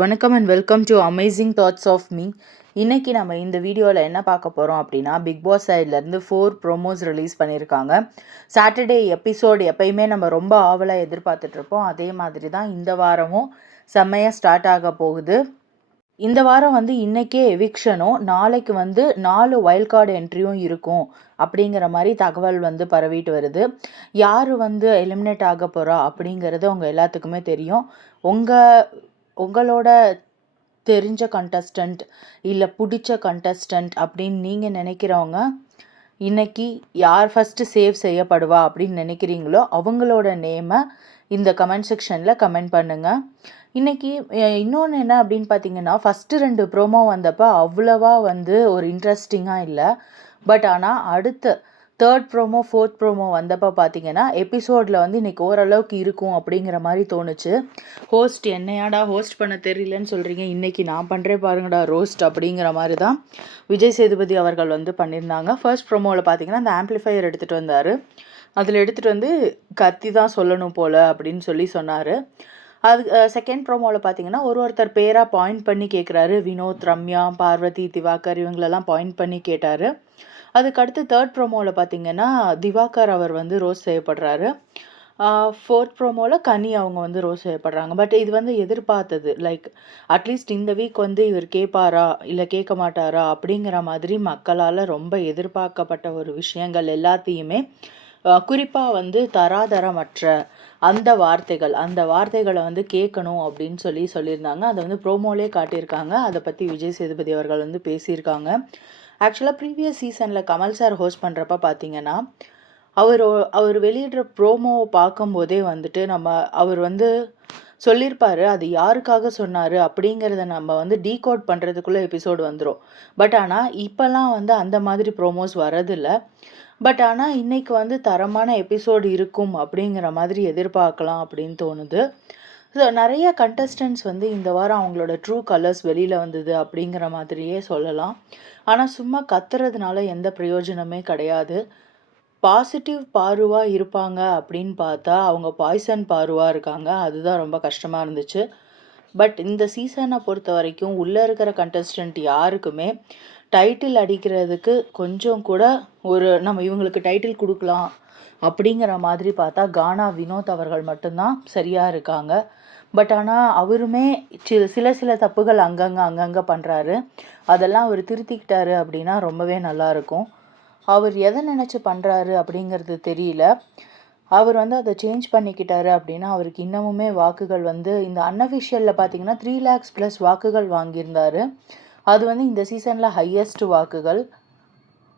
வணக்கம் and welcome to amazing thoughts of me. இன்னைக்கு நம்ம இந்த வீடியோவில் என்ன பார்க்க போகிறோம் அப்படின்னா, பிக் பாஸ் சைட்லேருந்து 4 ப்ரோமோஸ் ரிலீஸ் பண்ணியிருக்காங்க. சாட்டர்டே எபிசோடு எப்பயுமே நம்ம ரொம்ப ஆவலாக எதிர்பார்த்துட்ருப்போம். அதே மாதிரி தான் இந்த வாரமும் செம்மையாக ஸ்டார்ட் ஆக போகுது. இந்த வாரம் இன்றைக்கே எவிக்ஷனும் நாளைக்கு 4 வைல்ட் கார்டு என்ட்ரியும் இருக்கும் அப்படிங்கிற மாதிரி தகவல் பரவிட்டு வருது. யார் எலிமினேட் ஆக போகிறா அப்படிங்கிறது உங்கள் எல்லாத்துக்குமே தெரியும். உங்களோட தெரிஞ்ச கண்டஸ்டன்ட் இல்லை பிடிச்ச கண்டஸ்டன்ட் அப்படின்னு நீங்கள் நினைக்கிறவங்க இன்னைக்கு யார் ஃபஸ்ட்டு சேவ் செய்யப்படுவா அப்படின்னு நினைக்கிறீங்களோ அவங்களோட நேமை இந்த கமெண்ட் செக்ஷனில் கமெண்ட் பண்ணுங்கள். இன்றைக்கி இன்னொன்று என்ன அப்படின்னு பார்த்தீங்கன்னா, ஃபஸ்ட்டு 2 ப்ரோமோ வந்தப்போ அவ்வளவா ஒரு இன்ட்ரெஸ்டிங்காக இல்லை. பட் ஆனால் அடுத்த 3rd ப்ரோமோ 4th ப்ரோமோ வந்தப்போ பார்த்தீங்கன்னா, எபிசோடில் இன்றைக்கி ஓரளவுக்கு இருக்கும் அப்படிங்கிற மாதிரி தோணுச்சு. ஹோஸ்ட் என்னையாடா ஹோஸ்ட் பண்ண தெரியலன்னு சொல்கிறீங்க, இன்றைக்கி நான் பண்ணுறேன் பாருங்கடா ரோஸ்ட் அப்படிங்கிற மாதிரி தான் விஜய் சேதுபதி அவர்கள் பண்ணியிருந்தாங்க. ஃபர்ஸ்ட் ப்ரோமோவில் பார்த்தீங்கன்னா அந்த ஆம்ப்ளிஃபையர் எடுத்துகிட்டு வந்தார். அதில் எடுத்துகிட்டு கத்தி தான் சொல்லணும் போல் அப்படின்னு சொன்னார். அது செகண்ட் ப்ரோமோவில் பார்த்தீங்கன்னா ஒருத்தர் பேராக பாயிண்ட் பண்ணி கேட்குறாரு. வினோத், ரம்யா, பார்வதி, திவாகர் இவங்களெல்லாம் பாயிண்ட் பண்ணி கேட்டார். அதுக்கடுத்து 3rd ப்ரோமோவில் பார்த்தீங்கன்னா திவாகர் அவர் ரோஸ் செய்யப்படுறாரு. 4th ப்ரோமோவில் கனி அவங்க ரோஸ் செய்யப்படுறாங்க. பட் இது எதிர்பார்த்தது. லைக் அட்லீஸ்ட் இந்த வீக் இவர் கேட்பாரா இல்லை கேட்க மாட்டாரா அப்படிங்கிற மாதிரி மக்களால் ரொம்ப எதிர்பார்க்கப்பட்ட ஒரு விஷயங்கள் எல்லாத்தையுமே குறிப்பாக தராதரமற்ற அந்த வார்த்தைகளை கேட்கணும் அப்படின்னு சொல்லியிருந்தாங்க. அதை ப்ரோமோலே காட்டியிருக்காங்க. அதை பற்றி விஜய் சேதுபதி அவர்கள் பேசியிருக்காங்க. ஆக்சுவலாக ப்ரீவியஸ் சீசனில் கமல் சார் ஹோஸ்ட் பண்ணுறப்ப பார்த்தீங்கன்னா, அவர் வெளியிடுற ப்ரோமோவை பார்க்கும்போதே அவர் சொல்லியிருப்பார். அது யாருக்காக சொன்னார் அப்படிங்கிறத நம்ம டீகோட் பண்ணுறதுக்குள்ளே எபிசோடு வந்துடும். பட் ஆனால் இப்போல்லாம் அந்த மாதிரி ப்ரோமோஸ் வரதில்ல. பட் ஆனால் இன்றைக்கி தரமான எபிசோடு இருக்கும் அப்படிங்கிற மாதிரி எதிர்பார்க்கலாம் அப்படின்னு தோணுது. ஸோ நிறைய கண்டஸ்டன்ட்ஸ் இந்த வாரம் அவங்களோட ட்ரூ கலர்ஸ் வெளியில் வந்தது அப்படிங்கிற மாதிரியே சொல்லலாம். ஆனால் சும்மா கத்துறதுனால எந்த பிரயோஜனமே கிடையாது. பாசிட்டிவ் பாருவாக இருப்பாங்க அப்படின்னு பார்த்தா அவங்க பாய்சன் பாருவாக இருக்காங்க. அதுதான் ரொம்ப கஷ்டமாக இருந்துச்சு. பட் இந்த சீசனை பொறுத்த வரைக்கும் உள்ளே இருக்கிற கண்டஸ்டன்ட் யாருக்குமே டைட்டில் அடிக்கிறதுக்கு கொஞ்சம் கூட நம்ம இவங்களுக்கு டைட்டில் கொடுக்கலாம் அப்படிங்கிற மாதிரி பார்த்தா கானா வினோத் அவர்கள் மட்டும்தான் சரியாக இருக்காங்க. பட் ஆனால் அவருமே சில தப்புகள் அங்கங்கே பண்ணுறாரு. அதெல்லாம் அவர் திருத்திக்கிட்டாரு அப்படின்னா ரொம்பவே நல்லாயிருக்கும். அவர் எதை நினச்சி பண்ணுறாரு அப்படிங்கிறது தெரியல. அவர் அதை சேஞ்ச் பண்ணிக்கிட்டாரு அப்படின்னா அவருக்கு இன்னமுமே வாக்குகள் இந்த அன்அஃபிஷியலில் பார்த்தீங்கன்னா 3 lakhs ப்ளஸ் வாக்குகள் வாங்கியிருந்தார். அது இந்த சீசனில் ஹையஸ்ட் வாக்குகள்.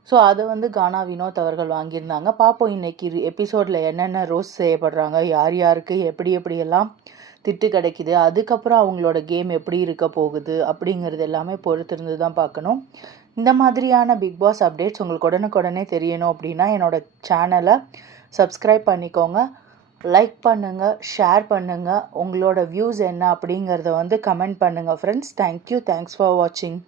ஸோ அதை கானா வினோத் அவர்கள் வாங்கியிருந்தாங்க. பார்ப்போம் இன்றைக்கி எபிசோடில் என்னென்ன ரோஸ் செய்யப்படுறாங்க, யார் யாருக்கு எப்படியெல்லாம் திட்டு கிடைக்குது, அதுக்கப்புறம் அவங்களோட கேம் எப்படி இருக்க போகுது அப்படிங்கிறது எல்லாமே பொறுத்திருந்து தான் பார்க்கணும். இந்த மாதிரியான பிக் பாஸ் அப்டேட்ஸ் உங்களுக்கு உடனுக்குடனே தெரியணும் அப்படின்னா என்னோட சேனலை சப்ஸ்கிரைப் பண்ணிக்கோங்க, லைக் பண்ணுங்கள், ஷேர் பண்ணுங்கள். உங்களோட வியூஸ் என்ன அப்படிங்கிறத கமெண்ட் பண்ணுங்கள் ஃப்ரெண்ட்ஸ். தேங்க்யூ, தேங்க்ஸ் ஃபார் வாட்சிங்.